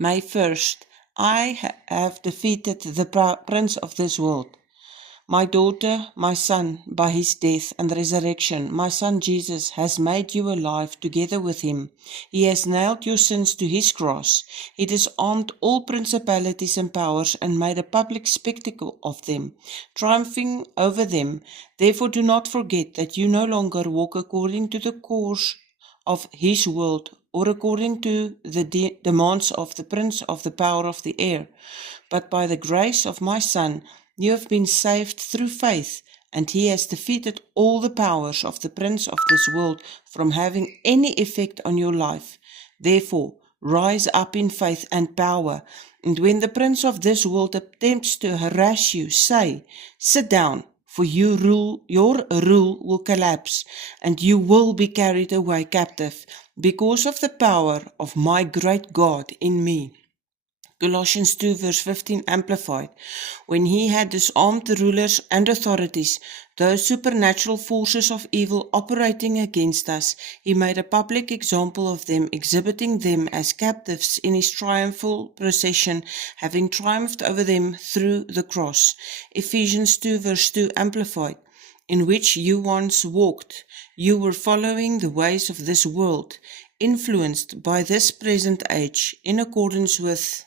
May 1st, I have defeated the prince of this world. My daughter, my son, by his death and resurrection, my son Jesus has made you alive together with him. He has nailed your sins to his cross. He disarmed all principalities and powers and made a public spectacle of them, triumphing over them. Therefore do not forget that you no longer walk according to the course of his world or according to the demands of the prince of the power of the air, but by the grace of my Son, you have been saved through faith, and he has defeated all the powers of the prince of this world from having any effect on your life. Therefore, rise up in faith and power, and when the prince of this world attempts to harass you, say, sit down, for your rule will collapse, and you will be carried away captive, because of the power of my great God in me. Colossians 2 verse 15 Amplified. When he had disarmed the rulers and authorities, those supernatural forces of evil operating against us, he made a public example of them, exhibiting them as captives in his triumphal procession, having triumphed over them through the cross. Ephesians 2 verse 2 Amplified. In which you once walked, you were following the ways of this world, influenced by this present age, in accordance with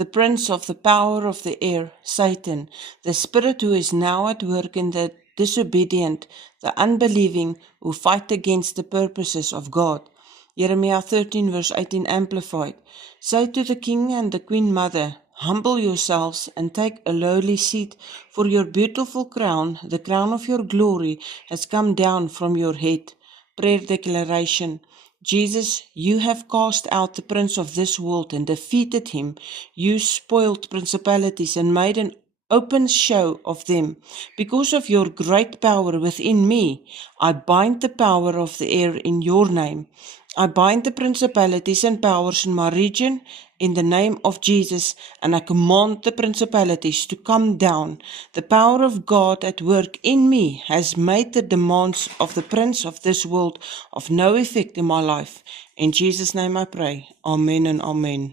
the prince of the power of the air, Satan, the spirit who is now at work in the disobedient, the unbelieving, who fight against the purposes of God. Jeremiah 13 verse 18 Amplified. Say to the king and the queen mother, humble yourselves and take a lowly seat, for your beautiful crown, the crown of your glory, has come down from your head. Prayer declaration. Jesus, you have cast out the prince of this world and defeated him. You spoiled principalities and made an open show of them. Because of your great power within me, I bind the power of the air in your name. I bind the principalities and powers in my region in the name of Jesus, and I command the principalities to come down. The power of God at work in me has made the demands of the prince of this world of no effect in my life. In Jesus' name I pray. Amen and amen.